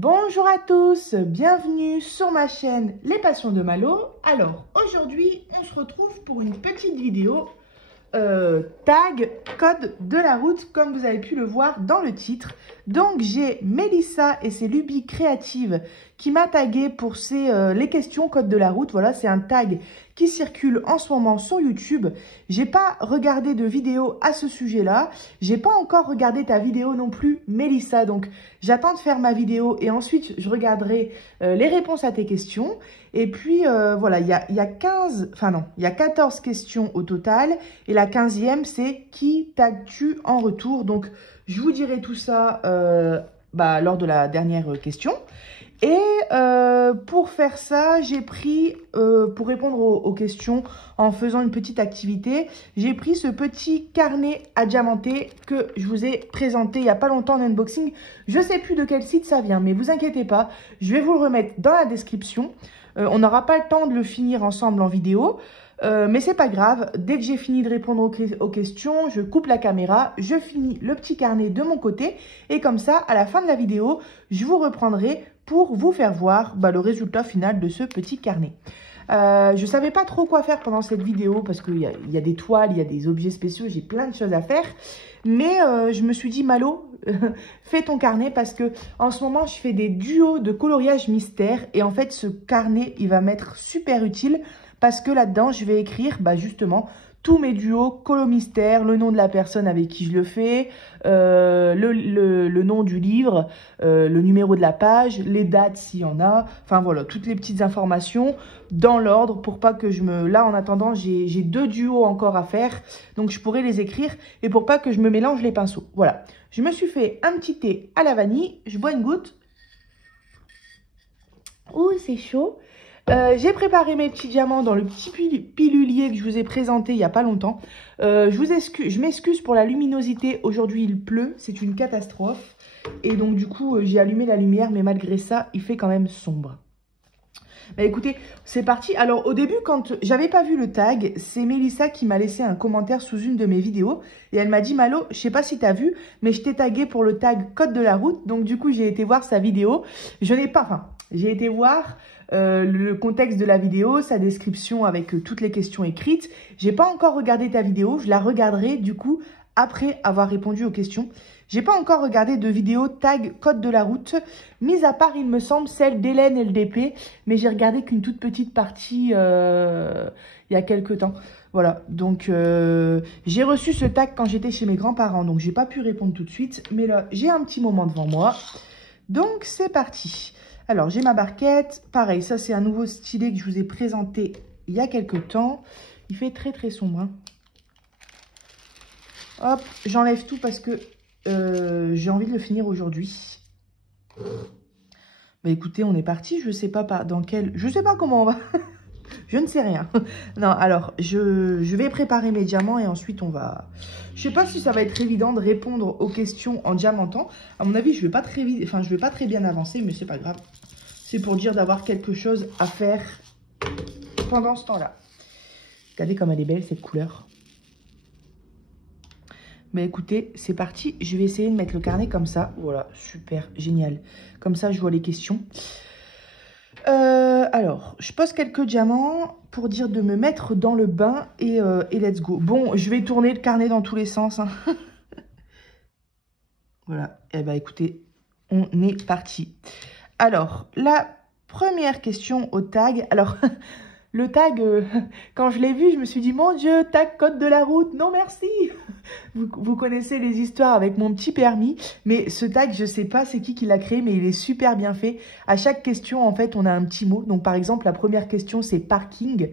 Bonjour à tous, bienvenue sur ma chaîne Les Passions de Malo. Alors aujourd'hui on se retrouve pour une petite vidéo tag code de la route comme vous avez pu le voir dans le titre. Donc j'ai Mélissa et ses lubies créatives qui m'a tagué pour les questions code de la route. Voilà, c'est un tag qui circule en ce moment sur YouTube. J'ai pas regardé de vidéo à ce sujet-là. J'ai pas encore regardé ta vidéo non plus, Mélissa. Donc j'attends de faire ma vidéo et ensuite je regarderai les réponses à tes questions. Et puis voilà, il y a 14 questions au total. Et la 15e, c'est qui tagues-tu en retour? Donc je vous dirai tout ça lors de la dernière question. Et pour faire ça, j'ai pris, pour répondre aux questions en faisant une petite activité, j'ai pris ce petit carnet à diamanter que je vous ai présenté il n'y a pas longtemps en unboxing. Je ne sais plus de quel site ça vient, mais vous inquiétez pas, je vais vous le remettre dans la description. On n'aura pas le temps de le finir ensemble en vidéo. Mais c'est pas grave, dès que j'ai fini de répondre aux questions, je coupe la caméra, je finis le petit carnet de mon côté et comme ça, à la fin de la vidéo, je vous reprendrai pour vous faire voir le résultat final de ce petit carnet. Je savais pas trop quoi faire pendant cette vidéo parce qu'il y a des toiles, il y a des objets spéciaux, j'ai plein de choses à faire. Mais je me suis dit, Malo, fais ton carnet parce que en ce moment, je fais des duos de coloriage mystère. Et en fait, ce carnet, il va m'être super utile parce que là-dedans, je vais écrire justement tous mes duos colo mystère, le nom de la personne avec qui je le fais, le nom du livre, le numéro de la page, les dates s'il y en a. Enfin voilà, toutes les petites informations dans l'ordre pour pas que je me... Là, en attendant, j'ai 2 duos encore à faire. Donc, je pourrais les écrire et pour pas que je me mélange les pinceaux. Voilà. Je me suis fait un petit thé à la vanille. Je bois une goutte. Ouh, c'est chaud. J'ai préparé mes petits diamants dans le petit pilulier que je vous ai présenté il n'y a pas longtemps. Je m'excuse pour la luminosité. Aujourd'hui, il pleut. C'est une catastrophe. Et donc, du coup, j'ai allumé la lumière. Mais malgré ça, il fait quand même sombre. Écoutez, c'est parti. Alors, au début, quand j'avais pas vu le tag, c'est Mélissa qui m'a laissé un commentaire sous une de mes vidéos. Et elle m'a dit, Malo, je sais pas si tu as vu, mais je t'ai tagué pour le tag code de la route. Donc, du coup, j'ai été voir sa vidéo. J'ai été voir le contexte de la vidéo, sa description avec toutes les questions écrites. J'ai pas encore regardé ta vidéo. Je la regarderai, du coup, après avoir répondu aux questions. J'ai pas encore regardé de vidéo tag code de la route, mis à part, il me semble, celle d'Hélène LDP, mais j'ai regardé qu'une toute petite partie il y a quelques temps. Voilà, donc j'ai reçu ce tag quand j'étais chez mes grands-parents, donc j'ai pas pu répondre tout de suite, mais là, j'ai un petit moment devant moi. Donc, c'est parti. Alors, j'ai ma barquette. Pareil, ça, c'est un nouveau stylet que je vous ai présenté il y a quelques temps. Il fait très, très sombre, hein. Hop, j'enlève tout parce que j'ai envie de le finir aujourd'hui. Écoutez, on est parti. Je sais pas dans quel... Je sais pas comment on va. Je ne sais rien. Non, alors, je vais préparer mes diamants et ensuite on va... Je sais pas si ça va être évident de répondre aux questions en diamantant. À mon avis, je vais pas très vite... Enfin, je vais pas très bien avancer, mais c'est pas grave. C'est pour dire d'avoir quelque chose à faire pendant ce temps-là. Regardez comme elle est belle, cette couleur. Écoutez, c'est parti. Je vais essayer de mettre le carnet comme ça. Voilà, super, génial. Comme ça, je vois les questions. Alors, je pose quelques diamants pour dire de me mettre dans le bain et let's go. Bon, je vais tourner le carnet dans tous les sens, hein. Voilà, écoutez, on est parti. Alors, la première question au tag. Alors... Le tag, quand je l'ai vu, je me suis dit, mon Dieu, tag code de la route, non merci. Vous connaissez les histoires avec mon petit permis, mais ce tag, je sais pas c'est qui l'a créé, mais il est super bien fait. À chaque question, en fait, on a un petit mot. Donc, par exemple, la première question, c'est parking.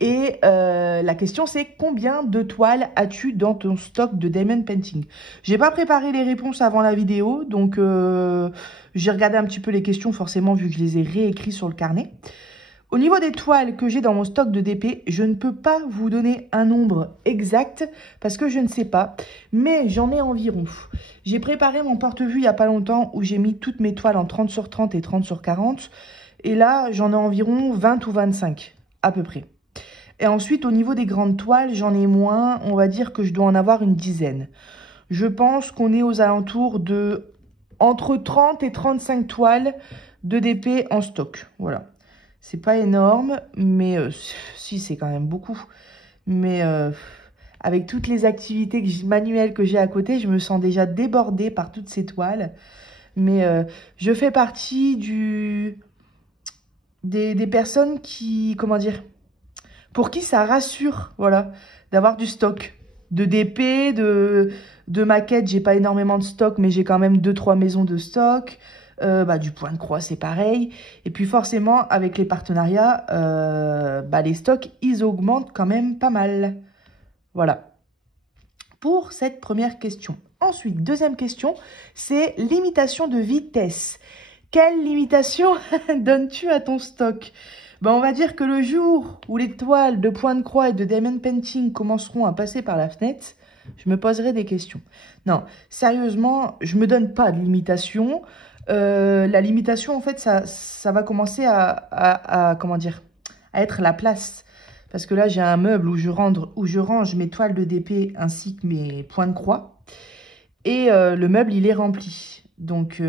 Et la question, c'est combien de toiles as-tu dans ton stock de diamond painting? J'ai pas préparé les réponses avant la vidéo, donc j'ai regardé un petit peu les questions, forcément, vu que je les ai réécrites sur le carnet. Au niveau des toiles que j'ai dans mon stock de DP, je ne peux pas vous donner un nombre exact parce que je ne sais pas, mais j'en ai environ. J'ai préparé mon porte-vue il n'y a pas longtemps où j'ai mis toutes mes toiles en 30 sur 30 et 30 sur 40. Et là, j'en ai environ 20 ou 25 à peu près. Et ensuite, au niveau des grandes toiles, j'en ai moins. On va dire que je dois en avoir une dizaine. Je pense qu'on est aux alentours de entre 30 et 35 toiles de DP en stock. Voilà. C'est pas énorme, mais si, c'est quand même beaucoup. Mais avec toutes les activités manuelles que j'ai à côté, je me sens déjà débordée par toutes ces toiles. Mais je fais partie des personnes qui, comment dire, pour qui ça rassure, voilà, d'avoir du stock. De DP, de maquettes, j'ai pas énormément de stock, mais j'ai quand même 2-3 maisons de stock. Du point de croix, c'est pareil. Et puis forcément, avec les partenariats, les stocks, ils augmentent quand même pas mal. Voilà, pour cette première question. Ensuite, deuxième question, c'est limitation de vitesse. Quelle limitation donnes-tu à ton stock? On va dire que le jour où les toiles de point de croix et de diamond painting commenceront à passer par la fenêtre, je me poserai des questions. Non, sérieusement, je me donne pas de limitation. La limitation, en fait, ça va commencer comment dire, à être la place. Parce que là, j'ai un meuble où je range mes toiles de DP ainsi que mes points de croix. Et le meuble, il est rempli. Donc,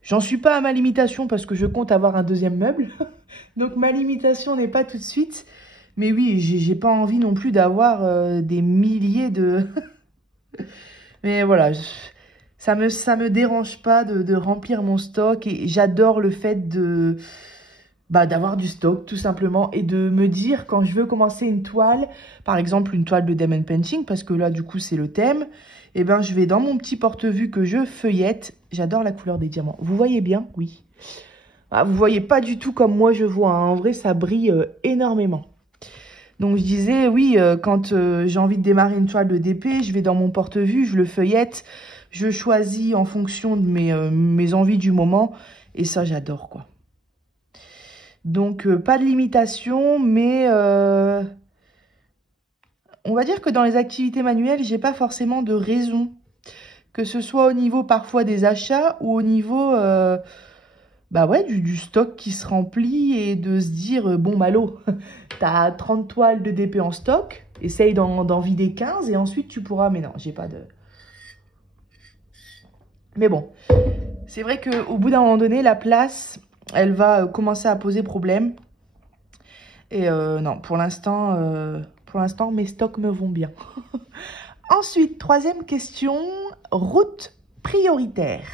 j'en suis pas à ma limitation parce que je compte avoir un deuxième meuble. Donc, ma limitation n'est pas tout de suite. Mais oui, j'ai pas envie non plus d'avoir des milliers de... Mais voilà, ça me dérange pas de remplir mon stock. Et j'adore le fait d'avoir du stock tout simplement et de me dire quand je veux commencer une toile, par exemple une toile de diamond painting, parce que là du coup c'est le thème, et je vais dans mon petit porte-vue que je feuillette. J'adore la couleur des diamants, vous voyez bien? Oui. Vous voyez pas du tout comme moi je vois, hein. En vrai ça brille énormément. Donc je disais oui, quand j'ai envie de démarrer une toile de DP, je vais dans mon porte-vue, je le feuillette, je choisis en fonction de mes envies du moment, et ça j'adore quoi. Donc, pas de limitation, mais on va dire que dans les activités manuelles, j'ai pas forcément de raison. Que ce soit au niveau parfois des achats ou au niveau du stock qui se remplit et de se dire, bon, Malo, t'as 30 toiles de DP en stock, essaye d'en vider 15 et ensuite tu pourras... Mais non, j'ai pas de... Mais bon, c'est vrai qu'au bout d'un moment donné, la place, elle va commencer à poser problème. Et non, pour l'instant, mes stocks me vont bien. Ensuite, troisième question, route prioritaire.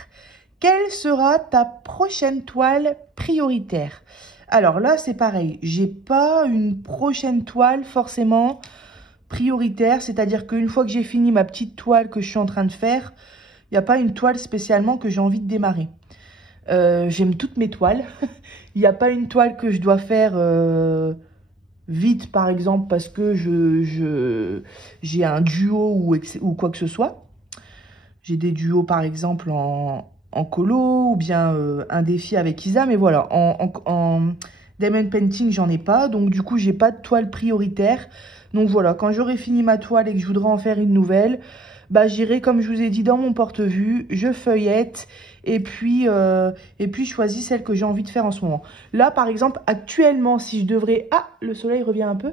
Quelle sera ta prochaine toile prioritaire? Alors là, c'est pareil. J'ai pas une prochaine toile forcément prioritaire. C'est-à-dire qu'une fois que j'ai fini ma petite toile que je suis en train de faire, il n'y a pas une toile spécialement que j'ai envie de démarrer. J'aime toutes mes toiles. Il n'y a pas une toile que je dois faire vite, par exemple, parce que j'ai un duo ou quoi que ce soit. J'ai des duos, par exemple, en colo ou bien un défi avec Isa. Mais voilà, en diamond painting, j'en ai pas. Donc, du coup, j'ai pas de toile prioritaire. Donc, voilà, quand j'aurai fini ma toile et que je voudrais en faire une nouvelle, j'irai, comme je vous ai dit, dans mon porte-vue, je feuillette et puis je choisis celle que j'ai envie de faire en ce moment. Là, par exemple, actuellement, si je devrais... Ah, le soleil revient un peu.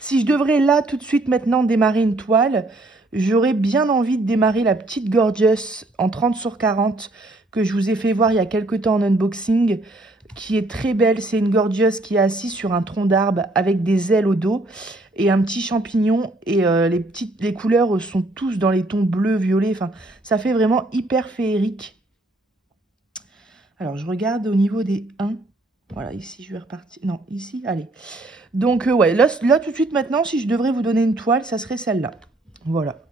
Si je devrais, là, tout de suite, maintenant, démarrer une toile, j'aurais bien envie de démarrer la petite Gorgeous en 30/40 que je vous ai fait voir il y a quelques temps en unboxing, qui est très belle. C'est une Gorgeous qui est assise sur un tronc d'arbre avec des ailes au dos et un petit champignon, et les couleurs sont tous dans les tons bleu, violet, enfin, ça fait vraiment hyper féerique. Alors, je regarde au niveau des 1. Voilà, ici, je vais repartir. Non, ici, allez. Donc, ouais, là, tout de suite, maintenant, si je devrais vous donner une toile, ça serait celle-là. Voilà.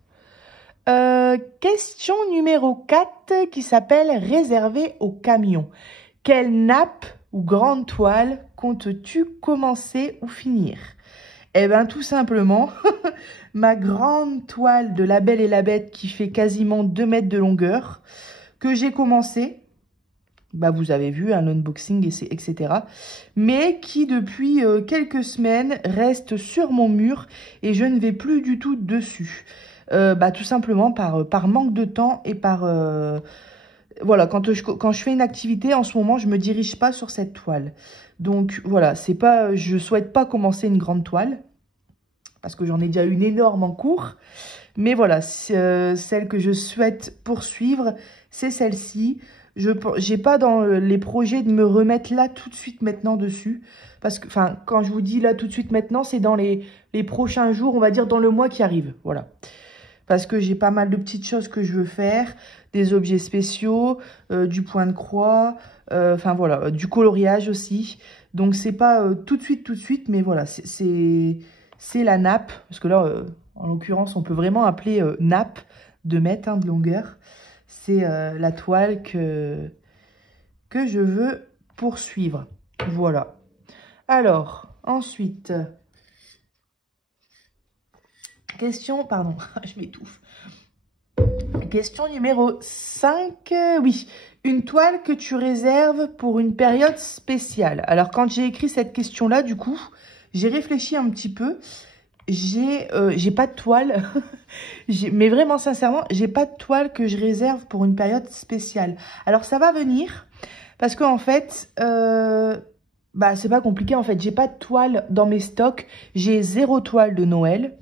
Question numéro 4 qui s'appelle « Réservé au camion ». Quelle nappe ou grande toile comptes-tu commencer ou finir? Eh bien, tout simplement, ma grande toile de La Belle et la Bête qui fait quasiment 2 mètres de longueur, que j'ai commencé, vous avez vu, un unboxing, etc. Mais qui, depuis quelques semaines, reste sur mon mur et je ne vais plus du tout dessus. Tout simplement par manque de temps et par... voilà, quand je fais une activité, en ce moment, je ne me dirige pas sur cette toile. Donc, voilà, je ne souhaite pas commencer une grande toile. parce que j'en ai déjà une énorme en cours. Mais voilà, celle que je souhaite poursuivre, c'est celle-ci. Je n'ai pas dans les projets de me remettre là tout de suite maintenant dessus. Parce que, enfin, quand je vous dis là tout de suite maintenant, c'est dans les prochains jours, on va dire dans le mois qui arrive. Voilà. Parce que j'ai pas mal de petites choses que je veux faire. Des objets spéciaux, du point de croix, enfin voilà, du coloriage aussi. Donc c'est pas tout de suite, mais voilà, c'est la nappe. Parce que là, en l'occurrence, on peut vraiment appeler nappe de mètres de longueur. C'est la toile que je veux poursuivre. Voilà. Alors, ensuite, question, pardon, je m'étouffe. Question numéro 5. Oui, une toile que tu réserves pour une période spéciale. Alors, quand j'ai écrit cette question-là, du coup, j'ai réfléchi un petit peu. J'ai pas de toile, mais vraiment sincèrement, j'ai pas de toile que je réserve pour une période spéciale. Alors ça va venir, parce qu'en fait, bah c'est pas compliqué en fait, j'ai pas de toile dans mes stocks, j'ai 0 toile de Noël.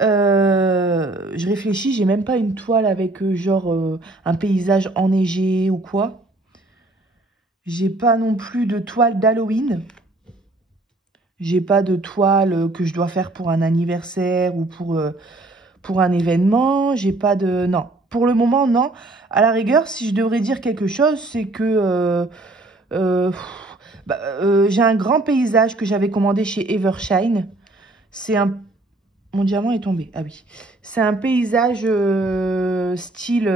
Je réfléchis, j'ai même pas une toile avec genre un paysage enneigé ou quoi. J'ai pas non plus de toile d'Halloween. J'ai pas de toile que je dois faire pour un anniversaire ou pour un événement. J'ai pas de... Non, pour le moment, non. À la rigueur, si je devrais dire quelque chose, c'est que j'ai un grand paysage que j'avais commandé chez Evershine. C'est un... Mon diamant est tombé. Ah oui. C'est un paysage style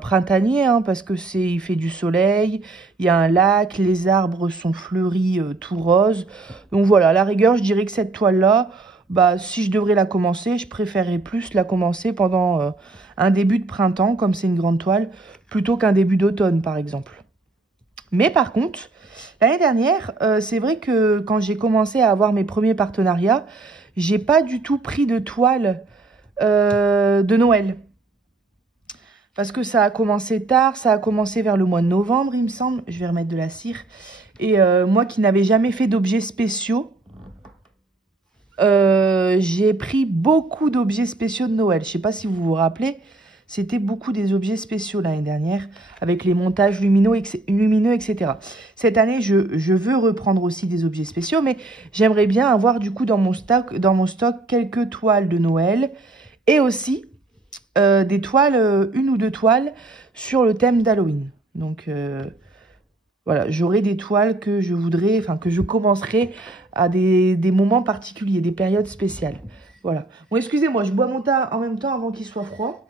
printanier, hein, parce que il fait du soleil, il y a un lac, les arbres sont fleuris tout rose. Donc voilà, à la rigueur, je dirais que cette toile-là, bah, si je devrais la commencer, je préférerais plus la commencer pendant un début de printemps, comme c'est une grande toile, plutôt qu'un début d'automne, par exemple. Mais par contre, l'année dernière, c'est vrai que quand j'ai commencé à avoir mes premiers partenariats, j'ai pas du tout pris de toile de Noël. Parce que ça a commencé tard, ça a commencé vers le mois de novembre, il me semble. Je vais remettre de la cire. Et moi qui n'avais jamais fait d'objets spéciaux, j'ai pris beaucoup d'objets spéciaux de Noël. Je sais pas si vous vous rappelez, c'était beaucoup des objets spéciaux l'année dernière, avec les montages lumineux, etc. Cette année, je veux reprendre aussi des objets spéciaux, mais j'aimerais bien avoir du coup dans mon stock quelques toiles de Noël, et aussi des toiles, 1 ou 2 toiles sur le thème d'Halloween. Donc voilà, j'aurai des toiles que je voudrais, enfin que je commencerai à des moments particuliers, des périodes spéciales. Voilà. Bon, excusez-moi, je bois mon thé en même temps avant qu'il soit froid.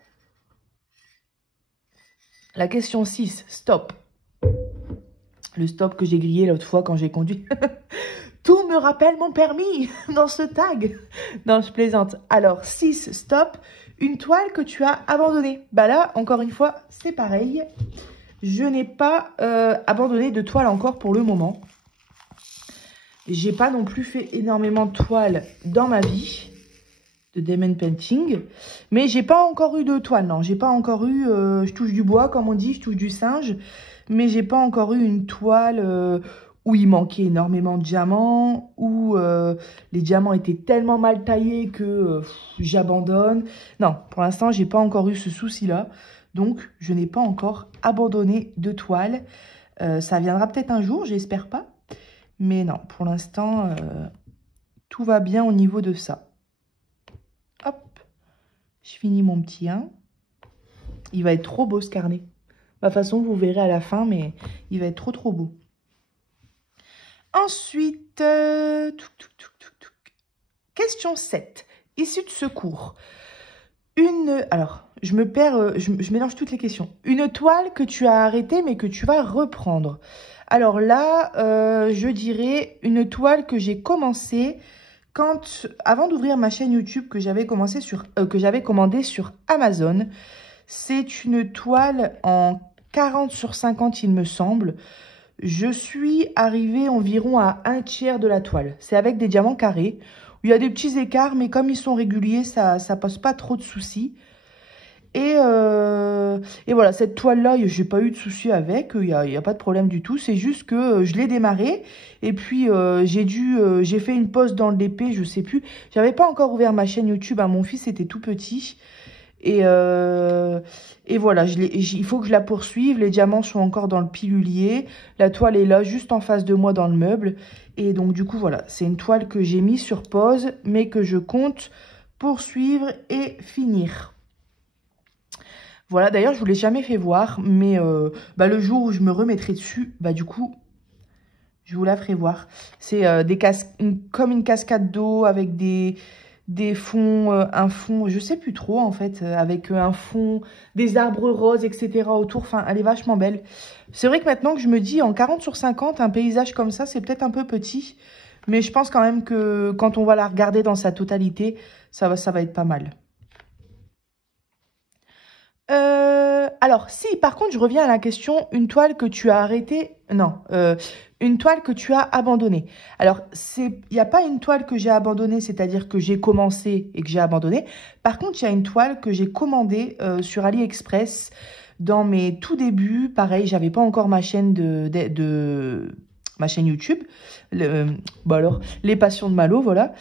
La question 6, stop. Le stop que j'ai grillé l'autre fois quand j'ai conduit. Tout me rappelle mon permis dans ce tag. Non, je plaisante. Alors, 6, stop. Une toile que tu as abandonnée. Bah là, encore une fois, c'est pareil. Je n'ai pas abandonné de toile encore pour le moment. J'ai pas non plus fait énormément de toiles dans ma vie. De diamond painting, mais j'ai pas encore eu de toile, non, j'ai pas encore eu, je touche du bois comme on dit, je touche du singe, mais j'ai pas encore eu une toile où il manquait énormément de diamants, où les diamants étaient tellement mal taillés que j'abandonne. Non, pour l'instant, j'ai pas encore eu ce souci-là, donc je n'ai pas encore abandonné de toile. Ça viendra peut-être un jour, j'espère pas, mais non, pour l'instant, tout va bien au niveau de ça. Hop, je finis mon petit 1. Il va être trop beau ce carnet. De toute façon, vous verrez à la fin, mais il va être trop beau. Ensuite, question 7. Issue de secours. Alors, je me perds, je mélange toutes les questions. Une toile que tu as arrêtée, mais que tu vas reprendre. Alors là, je dirais une toile que j'ai commencée avant d'ouvrir ma chaîne YouTube que j'avais commandée sur Amazon. C'est une toile en 40 sur 50, il me semble. Je suis arrivée environ à 1/3 de la toile. C'est avec des diamants carrés, où il y a des petits écarts, mais comme ils sont réguliers, ça pose pas trop de soucis. Et voilà, cette toile-là, j'ai pas eu de souci avec, y a pas de problème du tout. C'est juste que je l'ai démarrée et puis j'ai fait une pause dans le DP, je sais plus. J'avais pas encore ouvert ma chaîne YouTube, hein, mon fils était tout petit. Et, euh, et voilà, il faut que je la poursuive. Les diamants sont encore dans le pilulier. La toile est là, juste en face de moi dans le meuble. Et donc du coup, voilà, c'est une toile que j'ai mise sur pause, mais que je compte poursuivre et finir. Voilà, d'ailleurs, je vous l'ai jamais fait voir, mais le jour où je me remettrai dessus, du coup, je vous la ferai voir. C'est comme une cascade d'eau avec des fonds, un fond, je sais plus trop en fait, avec un fond, des arbres roses, etc. autour. Enfin, elle est vachement belle. C'est vrai que maintenant que je me dis, en 40 sur 50, un paysage comme ça, c'est peut-être un peu petit. Mais je pense quand même que quand on va la regarder dans sa totalité, ça va être pas mal. Alors, si, par contre, je reviens à la question, une toile que tu as arrêtée, non, une toile que tu as abandonnée. Alors, il n'y a pas une toile que j'ai abandonnée, c'est-à-dire que j'ai commencé et que j'ai abandonné. Par contre, il y a une toile que j'ai commandée sur AliExpress dans mes tout débuts. Pareil, j'avais pas encore ma chaîne ma chaîne YouTube. Alors, Les Passions de Malo, voilà.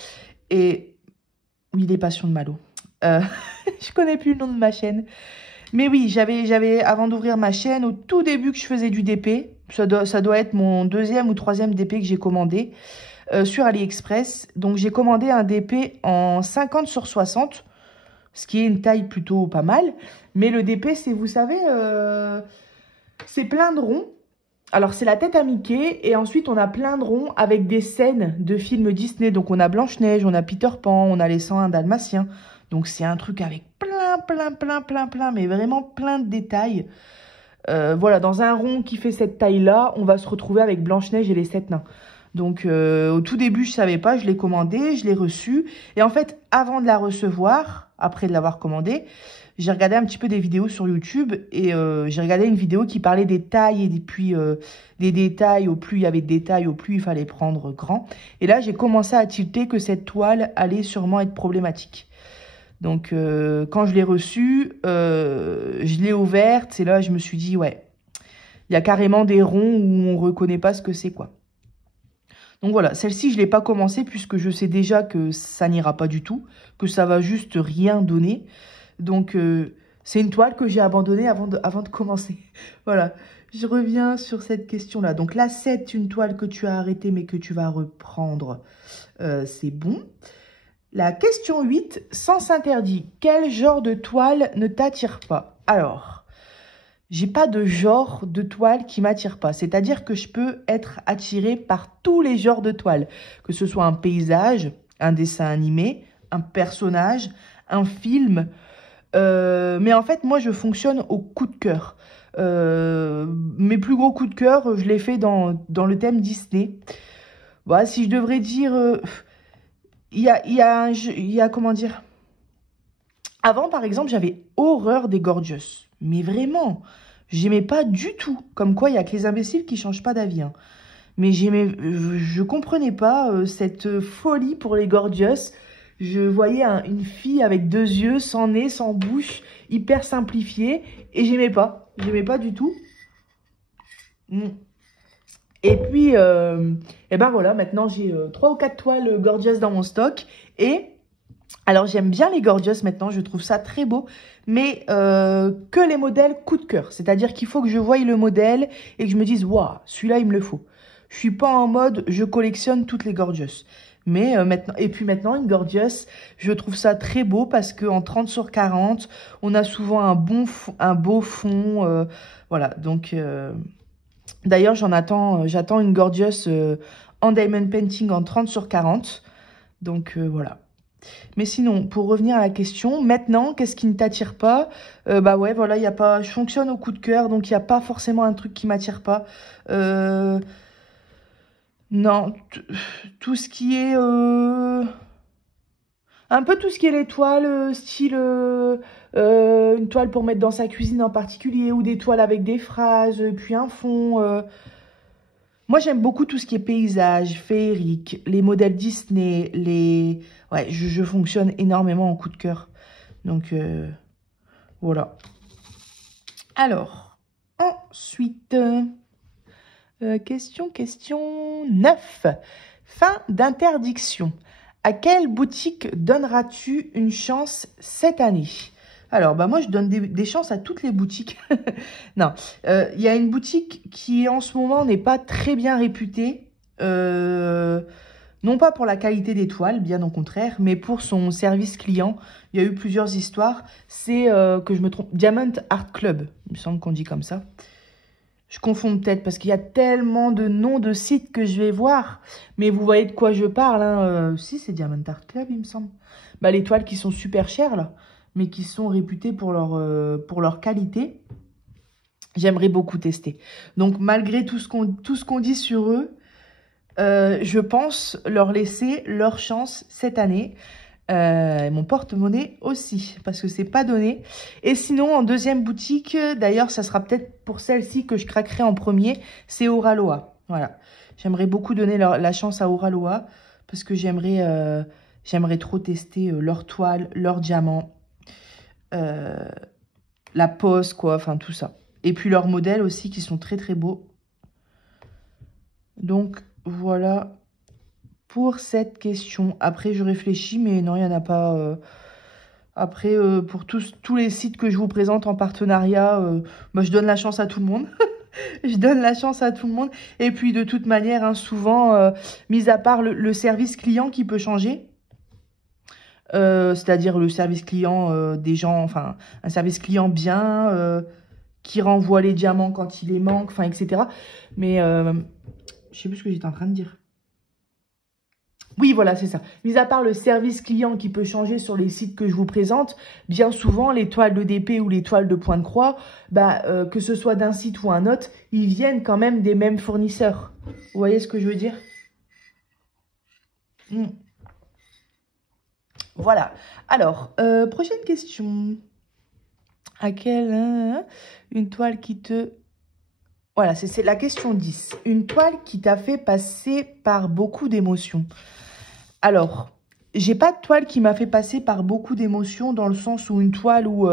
Et, oui, Les Passions de Malo. Je connais plus le nom de ma chaîne. Mais oui, avant d'ouvrir ma chaîne, au tout début que je faisais du DP, ça doit être mon deuxième ou troisième DP que j'ai commandé sur AliExpress. Donc j'ai commandé un DP en 50 sur 60, ce qui est une taille plutôt pas mal. Mais le DP, c'est, vous savez, c'est plein de ronds. Alors c'est la tête à Mickey et ensuite on a plein de ronds avec des scènes de films Disney. Donc on a Blanche-Neige, on a Peter Pan, on a les 101 Dalmatiens. Donc c'est un truc avec plein, mais vraiment plein de détails. Voilà, dans un rond qui fait cette taille-là, on va se retrouver avec Blanche-Neige et les 7 nains. Donc au tout début, je savais pas, je l'ai commandé, je l'ai reçu. Et en fait, avant de la recevoir, après de l'avoir commandé, j'ai regardé un petit peu des vidéos sur YouTube et j'ai regardé une vidéo qui parlait des tailles et puis des détails. Au plus il y avait de détails, au plus il fallait prendre grand. Et là, j'ai commencé à tilter que cette toile allait sûrement être problématique. Donc, quand je l'ai reçue, je l'ai ouverte. Et là, je me suis dit, ouais, il y a carrément des ronds où on ne reconnaît pas ce que c'est, quoi. Donc voilà, celle-ci, je ne l'ai pas commencée puisque je sais déjà que ça n'ira pas du tout, que ça va juste rien donner. Donc, c'est une toile que j'ai abandonnée avant de commencer. Voilà, je reviens sur cette question-là. Donc là, c'est une toile que tu as arrêtée mais que tu vas reprendre. C'est bon. La question 8, sens interdit. Quel genre de toile ne t'attire pas? Alors, j'ai pas de genre de toile qui m'attire pas. C'est-à-dire que je peux être attirée par tous les genres de toiles. Que ce soit un paysage, un dessin animé, un personnage, un film. Mais en fait, moi, je fonctionne au coup de cœur. Mes plus gros coups de cœur, je les fais dans le thème Disney. Voilà, si je devrais dire... comment dire... Avant, par exemple, j'avais horreur des gorgeous. Mais vraiment, j'aimais pas du tout. Comme quoi, il y a que les imbéciles qui changent pas d'avis, hein. Mais je comprenais pas cette folie pour les gorgeous. Je voyais une fille avec 2 yeux, sans nez, sans bouche, hyper simplifiée. Et j'aimais pas. J'aimais pas du tout. Et puis, et ben voilà, maintenant j'ai 3 ou 4 toiles gorgeous dans mon stock. Et alors j'aime bien les gorgeous maintenant, je trouve ça très beau. Mais que les modèles coup de cœur. C'est-à-dire qu'il faut que je voie le modèle et que je me dise, waouh, celui-là il me le faut. Je suis pas en mode, je collectionne toutes les gorgeous. Mais maintenant, une gorgeous, je trouve ça très beau parce qu'en 30 sur 40, on a souvent un beau fond. Voilà, donc... D'ailleurs, j'attends une gorgeous en diamond painting en 30 sur 40. Donc, voilà. Mais sinon, pour revenir à la question, maintenant, qu'est-ce qui ne t'attire pas? Bah ouais, voilà, y a pas, je fonctionne au coup de cœur, donc il n'y a pas forcément un truc qui m'attire pas. Non, tout ce qui est... un peu tout ce qui est les toiles, style une toile pour mettre dans sa cuisine en particulier, ou des toiles avec des phrases, puis un fond. Moi, j'aime beaucoup tout ce qui est paysage, féerique, les modèles Disney, Ouais, je fonctionne énormément en coup de cœur. Donc, Voilà. Alors, ensuite, question 9. Fin d'interdiction. À quelle boutique donneras-tu une chance cette année? Alors, bah moi, je donne des chances à toutes les boutiques. Non, il y a une boutique qui, en ce moment, n'est pas très bien réputée. Non pas pour la qualité des toiles, bien au contraire, mais pour son service client. Il y a eu plusieurs histoires. C'est, que je me trompe, Diamond Art Club. Il me semble qu'on dit comme ça. Je confonds peut-être parce qu'il y a tellement de noms de sites que je vais voir. Mais vous voyez de quoi je parle. Hein. Si, c'est Diamond Art Club, il me semble. Bah, les toiles qui sont super chères, là. Mais qui sont réputées pour leur qualité. J'aimerais beaucoup tester. Donc, malgré tout ce qu'on dit sur eux, je pense leur laisser leur chance cette année. Et mon porte-monnaie aussi, parce que c'est pas donné. Et sinon, en deuxième boutique, d'ailleurs, ça sera peut-être pour celle-ci que je craquerai en premier, c'est Auraloa. Voilà. J'aimerais beaucoup donner la chance à Auraloa, parce que j'aimerais trop tester leur toile, leur diamant, la pose, quoi, enfin tout ça. Et puis leurs modèles aussi, qui sont très très beaux. Donc, voilà pour cette question. Après, je réfléchis, mais non, il n'y en a pas. Après, pour tous les sites que je vous présente en partenariat, bah, je donne la chance à tout le monde. Je donne la chance à tout le monde. Et puis, de toute manière, hein, souvent, mis à part le service client qui peut changer, c'est-à-dire le service client des gens, enfin, un service client bien, qui renvoie les diamants quand il les manque, enfin, etc. Mais, je sais plus ce que j'étais en train de dire. Oui, voilà, c'est ça. Mis à part le service client qui peut changer sur les sites que je vous présente, bien souvent, les toiles de DP ou les toiles de point de croix, bah, que ce soit d'un site ou un autre, ils viennent quand même des mêmes fournisseurs. Vous voyez ce que je veux dire? Voilà. Alors, prochaine question. À quelle... une toile qui te... Voilà, c'est la question 10. Une toile qui t'a fait passer par beaucoup d'émotions. Alors, j'ai pas de toile qui m'a fait passer par beaucoup d'émotions, dans le sens où une toile où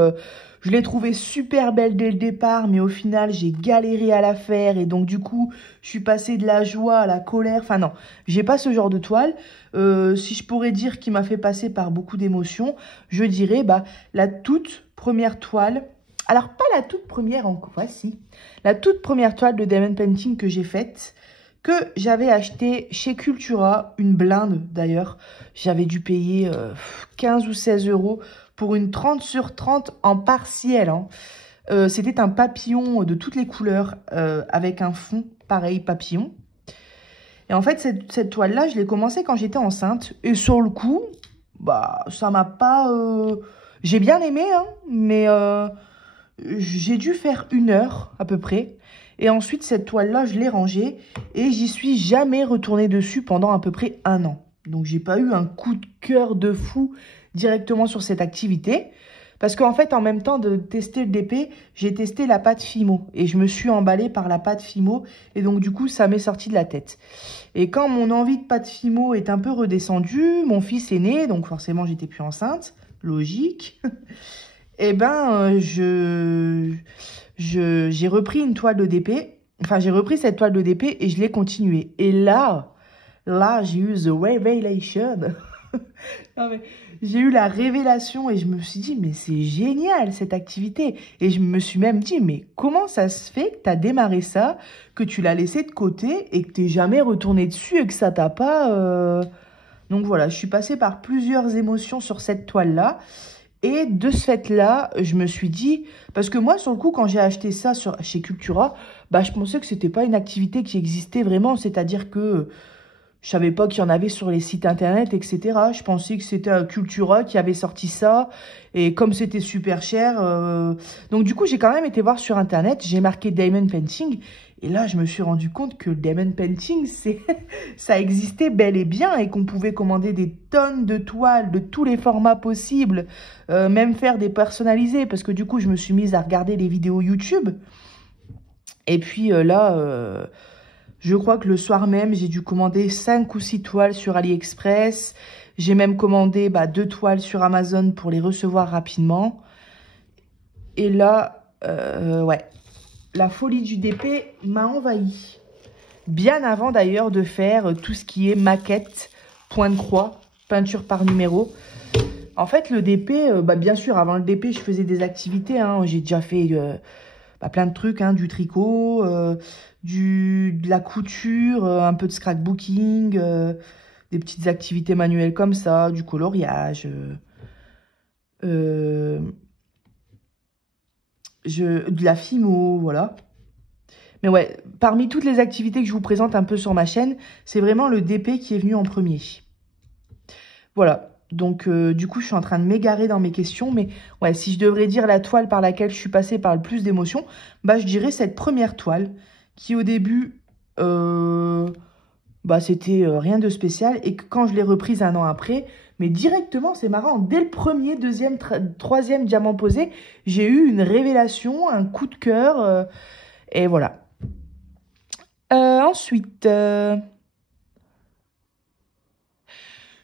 je l'ai trouvée super belle dès le départ, mais au final, j'ai galéré à la faire et donc du coup, je suis passée de la joie à la colère. Enfin non, j'ai pas ce genre de toile. Si je pourrais dire qui m'a fait passer par beaucoup d'émotions, je dirais bah, la toute première toile. Alors, pas la toute première encore, voici. La toute première toile de Diamond Painting que j'ai faite, que j'avais acheté chez Cultura, une blinde d'ailleurs. J'avais dû payer 15 ou 16 € pour une 30 sur 30 en partiel. Hein. C'était un papillon de toutes les couleurs avec un fond pareil papillon. Et en fait, cette toile-là, je l'ai commencée quand j'étais enceinte. Et sur le coup, bah, ça m'a pas... J'ai bien aimé, hein, mais j'ai dû faire 1 heure à peu près. Et ensuite, cette toile-là, je l'ai rangée et j'y suis jamais retournée dessus pendant à peu près 1 an. Donc, j'ai pas eu un coup de cœur de fou directement sur cette activité. Parce qu'en fait, en même temps de tester le DP, j'ai testé la pâte Fimo. Et je me suis emballée par la pâte Fimo. Et donc, du coup, ça m'est sorti de la tête. Et quand mon envie de pâte Fimo est un peu redescendue, mon fils est né. Donc, forcément, j'étais plus enceinte. Logique. Eh ben, j'ai repris une toile de DP. Enfin, j'ai repris cette toile de DP et je l'ai continuée. Et là, j'ai eu the revelation. Non, mais j'ai eu la révélation et je me suis dit, mais c'est génial cette activité. Et je me suis même dit, mais comment ça se fait que tu as démarré ça, que tu l'as laissé de côté et que tu n'es jamais retourné dessus et que ça t'a pas... Donc voilà, je suis passée par plusieurs émotions sur cette toile-là. Et de ce fait-là, je me suis dit... Parce que moi, sur le coup, quand j'ai acheté ça chez Cultura, bah, je pensais que c'était pas une activité qui existait vraiment. C'est-à-dire que je savais pas qu'il y en avait sur les sites internet, etc. Je pensais que c'était Cultura qui avait sorti ça. Et comme c'était super cher... Donc du coup, j'ai quand même été voir sur internet. J'ai marqué Diamond Painting. Et là, je me suis rendu compte que le Diamond Painting, ça existait bel et bien et qu'on pouvait commander des tonnes de toiles de tous les formats possibles, même faire des personnalisés parce que du coup, je me suis mise à regarder les vidéos YouTube. Et puis là, je crois que le soir même, j'ai dû commander 5 ou 6 toiles sur AliExpress. J'ai même commandé 2 toiles sur Amazon pour les recevoir rapidement. Et là, ouais, la folie du DP m'a envahi. Bien avant d'ailleurs de faire tout ce qui est maquette, point de croix, peinture par numéro. En fait, le DP, bien sûr, avant le DP, je faisais des activités. Hein. J'ai déjà fait plein de trucs, hein, du tricot, de la couture, un peu de scrapbooking, des petites activités manuelles comme ça, du coloriage. De la fimo, voilà. Mais ouais, parmi toutes les activités que je vous présente un peu sur ma chaîne, c'est vraiment le DP qui est venu en premier. Voilà. Donc, du coup, je suis en train de m'égarer dans mes questions. Mais ouais, si je devrais dire la toile par laquelle je suis passée par le plus d'émotions, je dirais cette première toile qui, au début, c'était rien de spécial. Et que quand je l'ai reprise un an après, mais directement, c'est marrant, dès le premier, deuxième, troisième diamant posé, j'ai eu une révélation, un coup de cœur. Et voilà. Ensuite...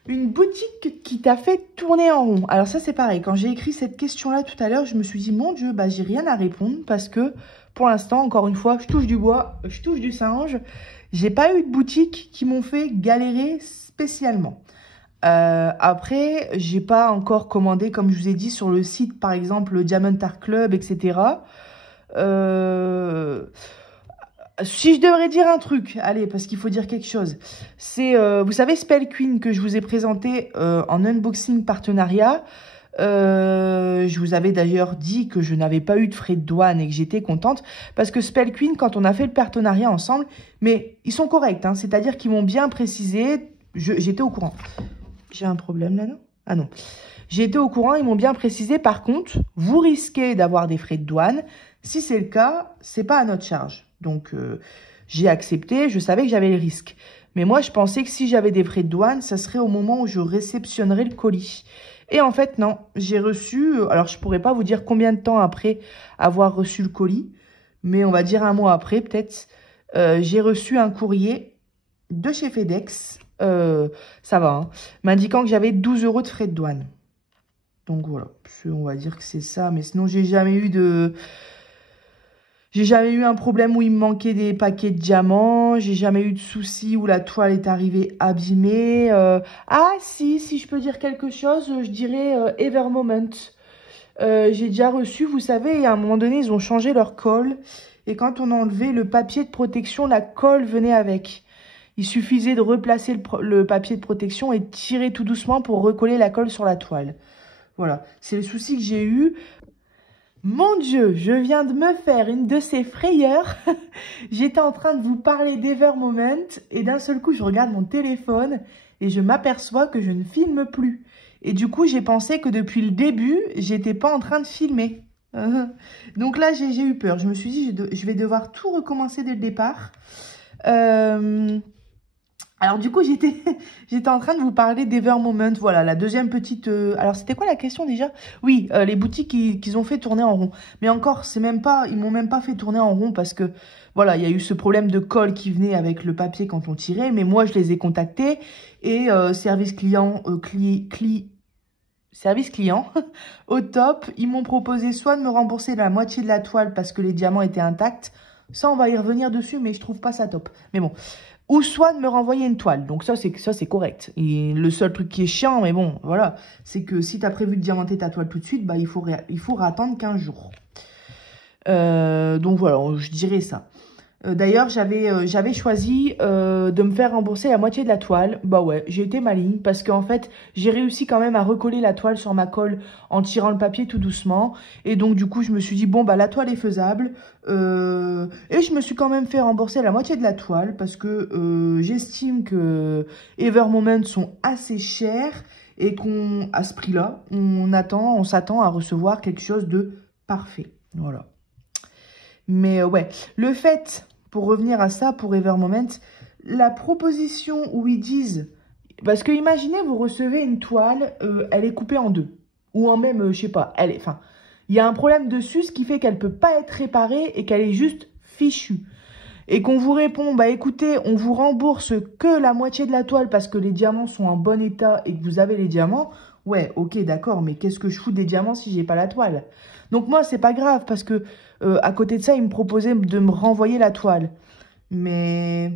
une boutique qui t'a fait tourner en rond. Alors ça, c'est pareil. Quand j'ai écrit cette question-là tout à l'heure, je me suis dit, mon Dieu, j'ai rien à répondre parce que, pour l'instant, encore une fois, je touche du bois, je touche du singe. J'ai pas eu de boutique qui m'ont fait galérer spécialement. Après, j'ai pas encore commandé, comme je vous ai dit, sur le site, par exemple, le Diamond Art Club, etc. Si je devrais dire un truc, allez, parce qu'il faut dire quelque chose, c'est, vous savez, Spell Queen que je vous ai présenté en unboxing partenariat. Je vous avais d'ailleurs dit que je n'avais pas eu de frais de douane et que j'étais contente parce que Spell Queen, quand on a fait le partenariat ensemble, mais ils sont corrects, hein, c'est-à-dire qu'ils m'ont bien précisé, j'étais au courant. J'ai un problème là, non? Ah non. J'ai été au courant, ils m'ont bien précisé, par contre, vous risquez d'avoir des frais de douane. Si c'est le cas, c'est pas à notre charge. Donc, j'ai accepté, je savais que j'avais le risque. Mais moi, je pensais que si j'avais des frais de douane, ça serait au moment où je réceptionnerais le colis. Et en fait, non, j'ai reçu, alors je pourrais pas vous dire combien de temps après avoir reçu le colis, mais on va dire un mois après peut-être, j'ai reçu un courrier de chez FedEx, ça va, hein, m'indiquant que j'avais 12 € de frais de douane. Donc voilà, on va dire que c'est ça, mais sinon j'ai jamais eu de... J'ai jamais eu un problème où il me manquait des paquets de diamants. J'ai jamais eu de soucis où la toile est arrivée abîmée. Ah si je peux dire quelque chose, je dirais Evermoment. J'ai déjà reçu, vous savez, à un moment donné, ils ont changé leur colle. Et quand on enlevait le papier de protection, la colle venait avec. Il suffisait de replacer le papier de protection et de tirer tout doucement pour recoller la colle sur la toile. Voilà, c'est le souci que j'ai eu. Mon Dieu, je viens de me faire une de ces frayeurs. J'étais en train de vous parler d'Evermoment et d'un seul coup, je regarde mon téléphone et je m'aperçois que je ne filme plus. Et du coup, j'ai pensé que depuis le début, j'étais pas en train de filmer. Donc là, j'ai eu peur. Je me suis dit, je vais devoir tout recommencer dès le départ. Alors du coup, j'étais en train de vous parler d'Evermoment. Voilà, la deuxième petite... Alors c'était quoi la question déjà? Oui, les boutiques qu'ils ont fait tourner en rond. Mais encore, c'est même pas... Ils m'ont même pas fait tourner en rond parce que... Voilà, il y a eu ce problème de colle qui venait avec le papier quand on tirait. Mais moi, je les ai contactés. Et service client... service client, au top. Ils m'ont proposé soit de me rembourser la moitié de la toile parce que les diamants étaient intacts. Ça, on va y revenir dessus, mais je trouve pas ça top. Mais bon... Ou soit de me renvoyer une toile. Donc ça, c'est correct. Et le seul truc qui est chiant, mais bon, voilà, c'est que si tu as prévu de diamanter ta toile tout de suite, il faut attendre 15 jours. Donc voilà, je dirais ça. D'ailleurs, j'avais choisi de me faire rembourser la moitié de la toile. Bah ouais, j'ai été maligne parce qu'en fait, j'ai réussi quand même à recoller la toile sur ma colle en tirant le papier tout doucement. Et donc, du coup, je me suis dit, bon, la toile est faisable. Et je me suis quand même fait rembourser la moitié de la toile parce que j'estime que Evermoment sont assez chers et à ce prix-là, on s'attend à recevoir quelque chose de parfait. Voilà. Mais ouais, le fait... Pour revenir à ça, pour Evermoment, la proposition où ils disent... Parce que imaginez, vous recevez une toile, elle est coupée en deux. Ou en même, je sais pas, il y a un problème dessus, ce qui fait qu'elle peut pas être réparée et qu'elle est juste fichue. Et qu'on vous répond, écoutez, on vous rembourse que la moitié de la toile parce que les diamants sont en bon état et que vous avez les diamants. Ouais, ok, d'accord, mais qu'est-ce que je fous des diamants si j'ai pas la toile? Donc moi, c'est pas grave parce que à côté de ça, il me proposait de me renvoyer la toile. Mais...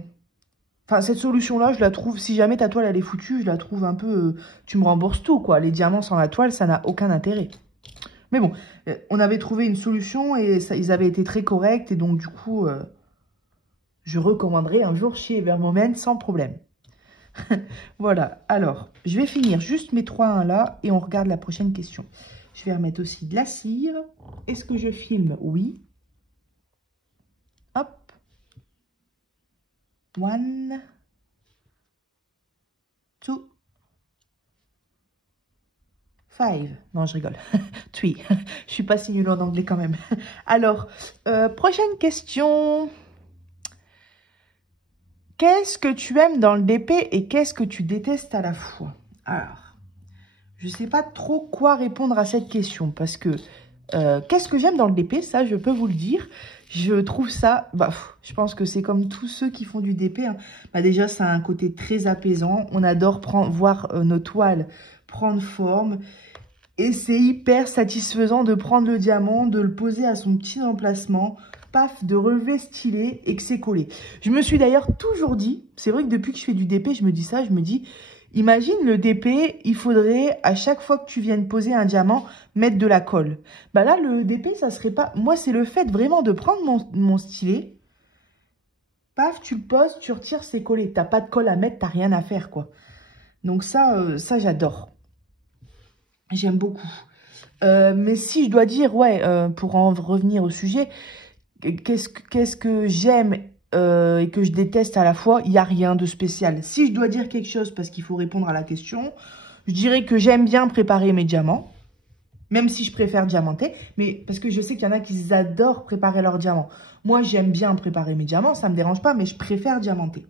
Enfin, cette solution-là, je la trouve... Si jamais ta toile, elle est foutue, je la trouve un peu... tu me rembourses tout, quoi. Les diamants sans la toile, ça n'a aucun intérêt. Mais bon, on avait trouvé une solution et ça, ils avaient été très corrects. Et donc, du coup, je recommanderais un jour chez Evermoment sans problème. Voilà, alors, je vais finir juste mes 3-1 là et on regarde la prochaine question. Je vais remettre aussi de la cire. Est-ce que je filme? Oui. Hop. 1, 2, 5. Non, je rigole. 3. Je suis pas si nulle en anglais quand même. Alors, prochaine question. Qu'est-ce que tu aimes dans le DP et qu'est-ce que tu détestes à la fois? Alors, je ne sais pas trop quoi répondre à cette question parce que qu'est-ce que j'aime dans le DP? Ça, je peux vous le dire. Je trouve ça, je pense que c'est comme tous ceux qui font du DP. Hein. Déjà, ça a un côté très apaisant. On adore voir nos toiles prendre forme. Et c'est hyper satisfaisant de prendre le diamant, de le poser à son petit emplacement, paf, de relever stylé et que c'est collé. Je me suis d'ailleurs toujours dit, c'est vrai que depuis que je fais du DP, je me dis ça, je me dis, imagine le DP, il faudrait à chaque fois que tu viennes poser un diamant, mettre de la colle. Là, le DP, ça serait pas... Moi, c'est le fait vraiment de prendre mon stylet, paf, tu le poses, tu retires, c'est collé. T'as pas de colle à mettre, t'as rien à faire, quoi. Donc ça j'adore. J'aime beaucoup. Mais si je dois dire, ouais, pour en revenir au sujet, qu'est-ce que j'aime et que je déteste à la fois, il n'y a rien de spécial. Si je dois dire quelque chose, parce qu'il faut répondre à la question, je dirais que j'aime bien préparer mes diamants, même si je préfère diamanter, mais parce que je sais qu'il y en a qui adorent préparer leurs diamants. Moi, j'aime bien préparer mes diamants, ça ne me dérange pas, mais je préfère diamanter.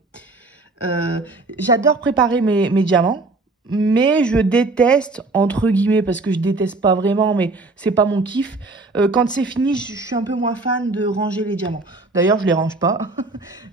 J'adore préparer mes diamants. Mais je déteste, entre guillemets, parce que je déteste pas vraiment, mais c'est pas mon kiff. Quand c'est fini, je suis un peu moins fan de ranger les diamants. D'ailleurs, je les range pas.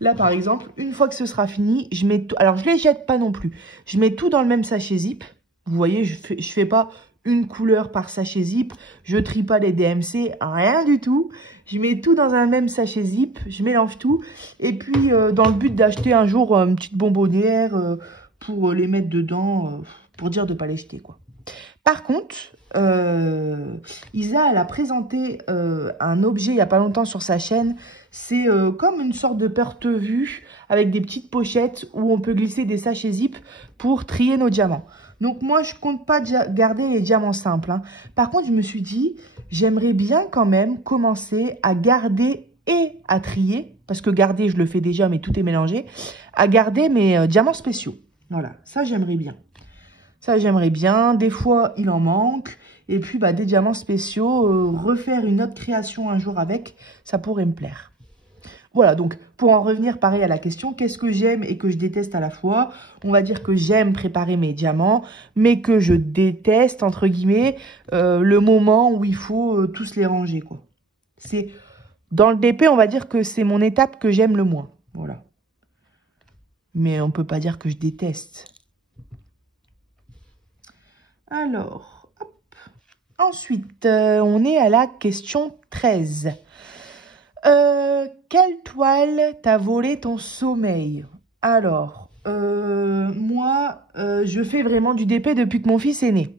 Là, par exemple, une fois que ce sera fini, je mets tout... Alors, je les jette pas non plus. Je mets tout dans le même sachet zip. Vous voyez, je fais pas une couleur par sachet zip. Je trie pas les DMC, rien du tout. Je mets tout dans un même sachet zip. Je mélange tout. Et puis, dans le but d'acheter un jour une petite bonbonnière... pour les mettre dedans, pour dire de ne pas les jeter, quoi. Par contre, Isa, elle a présenté un objet il n'y a pas longtemps sur sa chaîne. C'est comme une sorte de porte-vue avec des petites pochettes où on peut glisser des sachets zip pour trier nos diamants. Donc moi, je compte pas garder les diamants simples. Hein. Par contre, je me suis dit, j'aimerais bien quand même commencer à garder et à trier, parce que garder, je le fais déjà, mais tout est mélangé, à garder mes diamants spéciaux. Voilà, ça j'aimerais bien. Ça j'aimerais bien. Des fois, il en manque. Et puis, des diamants spéciaux, refaire une autre création un jour avec, ça pourrait me plaire. Voilà, donc, pour en revenir pareil à la question, qu'est-ce que j'aime et que je déteste à la fois? On va dire que j'aime préparer mes diamants, mais que je déteste, entre guillemets, le moment où il faut tous les ranger, quoi. C'est... Dans le DP, on va dire que c'est mon étape que j'aime le moins. Voilà. Mais on ne peut pas dire que je déteste. Alors, hop. Ensuite, on est à la question 13. Quelle toile t'a volé ton sommeil? Alors, moi, je fais vraiment du DP depuis que mon fils est né.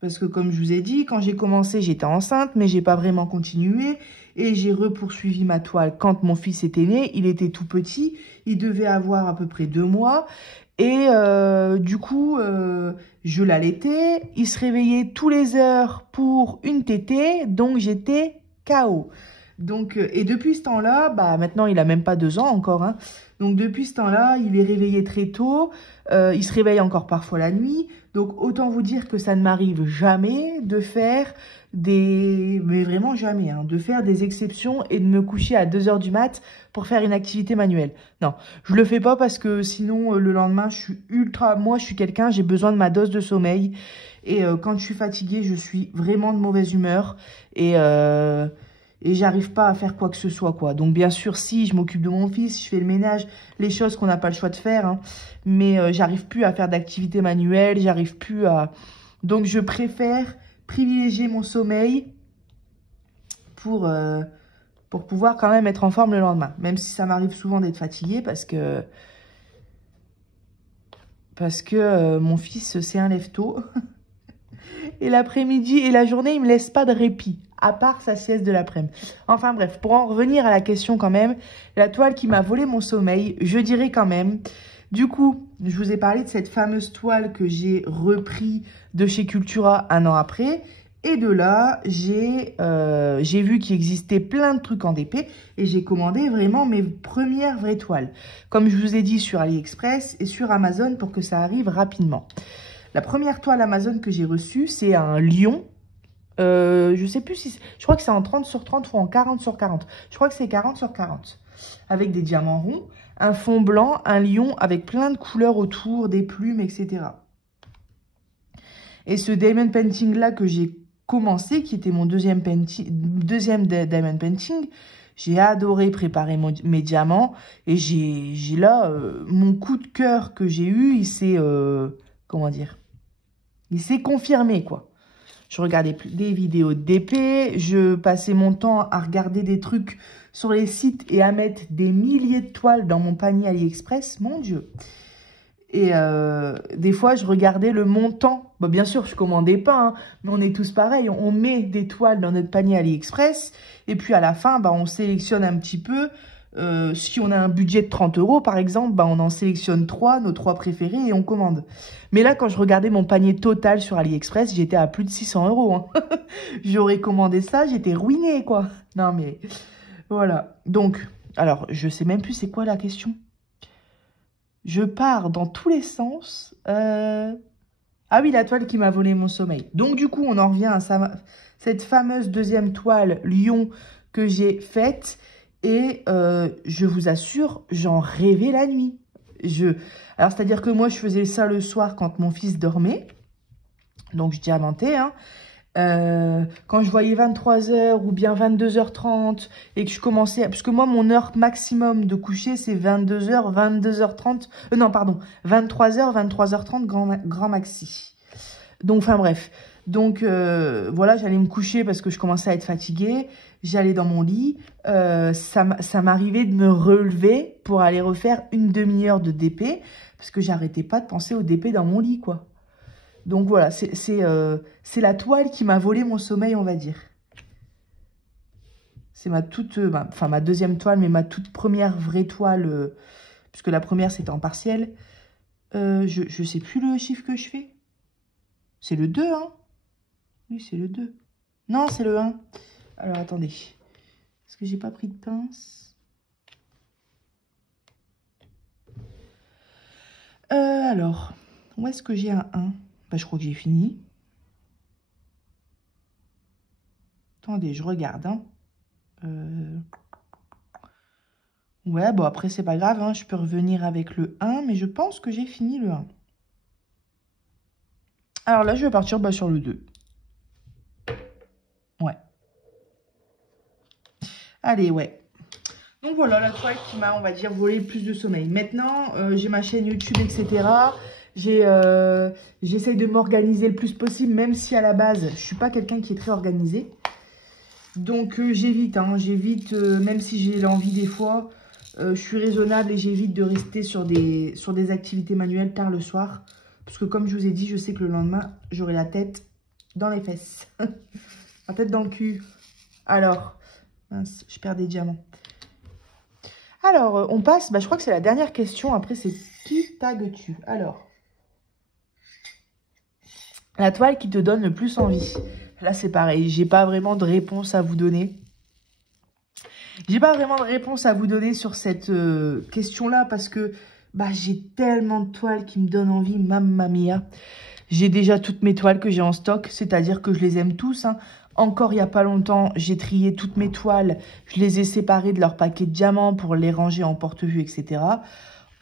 Parce que comme je vous ai dit, quand j'ai commencé, j'étais enceinte, mais j'ai pas vraiment continué. Et j'ai repoursuivi ma toile quand mon fils était né. Il était tout petit, il devait avoir à peu près 2 mois. Et du coup, je l'allaitais. Il se réveillait tous les heures pour une tétée, donc j'étais KO. Donc, et depuis ce temps-là, maintenant il a même pas 2 ans encore. Hein. Donc depuis ce temps-là, il est réveillé très tôt. Il se réveille encore parfois la nuit. Donc autant vous dire que ça ne m'arrive jamais de faire des... Mais vraiment jamais, hein, de faire des exceptions et de me coucher à 2 h du mat pour faire une activité manuelle. Non, je le fais pas parce que sinon le lendemain, je suis ultra... Moi, je suis quelqu'un, j'ai besoin de ma dose de sommeil. Et quand je suis fatiguée, je suis vraiment de mauvaise humeur. Et j'arrive pas à faire quoi que ce soit, quoi. Donc, bien sûr, si je m'occupe de mon fils, je fais le ménage, les choses qu'on n'a pas le choix de faire, hein. Mais j'arrive plus à faire d'activité manuelle, j'arrive plus à... Donc, je préfère privilégier mon sommeil pour pouvoir quand même être en forme le lendemain. Même si ça m'arrive souvent d'être fatiguée parce que mon fils, c'est un lève-tôt. Et l'après-midi et la journée, il me laisse pas de répit, à part sa sieste de l'après-midi. Enfin bref, pour en revenir à la question quand même, la toile qui m'a volé mon sommeil, je dirais quand même. Du coup, je vous ai parlé de cette fameuse toile que j'ai repris de chez Cultura un an après. Et de là, j'ai vu qu'il existait plein de trucs en DP et j'ai commandé vraiment mes premières vraies toiles. Comme je vous ai dit sur AliExpress et sur Amazon pour que ça arrive rapidement. La première toile Amazon que j'ai reçue, c'est un lion. Je sais plus si... Je crois que c'est en 30 sur 30 ou en 40 sur 40. Je crois que c'est 40 sur 40. Avec des diamants ronds, un fond blanc, un lion avec plein de couleurs autour, des plumes, etc. Et ce diamond painting là que j'ai commencé, qui était mon deuxième diamond painting, j'ai adoré préparer mes diamants. Et j'ai là, mon coup de cœur que j'ai eu, il s'est... comment dire? Il s'est confirmé, quoi. Je regardais des vidéos d'épée, je passais mon temps à regarder des trucs sur les sites et à mettre des milliers de toiles dans mon panier AliExpress, mon Dieu. Et des fois, je regardais le montant. Bon, bien sûr, je commandais pas, hein, mais on est tous pareils. On met des toiles dans notre panier AliExpress et puis à la fin, bah, on sélectionne un petit peu. Si on a un budget de 30 €, par exemple, bah, on en sélectionne 3, nos 3 préférés et on commande. Mais là, quand je regardais mon panier total sur AliExpress, j'étais à plus de 600 €. Hein. J'aurais commandé ça, j'étais ruinée, quoi. Non, mais voilà. Donc, alors, je sais même plus c'est quoi la question. Je pars dans tous les sens. Ah oui, la toile qui m'a volé mon sommeil. Donc, du coup, on en revient à cette fameuse deuxième toile lion que j'ai faite. Et je vous assure, j'en rêvais la nuit. Alors, c'est-à-dire que moi, je faisais ça le soir quand mon fils dormait. Donc, je diamantais, hein. Quand je voyais 23 h ou bien 22 h 30 et que je commençais... Parce que moi, mon heure maximum de coucher, c'est 22 h, 22 h 30... non, pardon, 23 h, 23 h 30, grand maxi. Donc, enfin bref. Donc, voilà, j'allais me coucher parce que je commençais à être fatiguée. J'allais dans mon lit. Ça m'arrivait de me relever pour aller refaire une demi-heure de DP. Parce que j'arrêtais pas de penser au DP dans mon lit, quoi. Donc, voilà, c'est la toile qui m'a volé mon sommeil, on va dire. C'est ma deuxième toile, mais ma toute première vraie toile. Puisque la première, c'était en partiel. Je sais plus le chiffre que je fais. C'est le 2, hein? Oui, c'est le 2. Non, c'est le 1. Alors, attendez. Est-ce que j'ai pas pris de pince? Alors, où est-ce que j'ai un 1? Bah, je crois que j'ai fini. Attendez, je regarde, hein. Ouais, bon, après, c'est pas grave, hein. Je peux revenir avec le 1, mais je pense que j'ai fini le 1. Alors là, je vais partir sur le 2. Ouais. Allez, ouais. Donc voilà, la toile qui m'a, on va dire, volé plus de sommeil. Maintenant, j'ai ma chaîne YouTube, etc. J'essaye de m'organiser le plus possible, même si à la base, je suis pas quelqu'un qui est très organisé. Donc j'évite, hein, même si j'ai l'envie des fois, je suis raisonnable et j'évite de rester sur des activités manuelles tard le soir. Parce que comme je vous ai dit, je sais que le lendemain, j'aurai la tête dans les fesses. La tête dans le cul. Alors, mince, je perds des diamants. Alors, on passe, je crois que c'est la dernière question. Après, c'est qui tagues-tu? Alors, la toile qui te donne le plus envie. Là, c'est pareil. J'ai pas vraiment de réponse à vous donner. J'ai pas vraiment de réponse à vous donner sur cette question-là parce que j'ai tellement de toiles qui me donnent envie, mamma mia. J'ai déjà toutes mes toiles que j'ai en stock, c'est-à-dire que je les aime tous, hein. Encore il n'y a pas longtemps, j'ai trié toutes mes toiles, je les ai séparées de leur paquet de diamants pour les ranger en porte-vue, etc.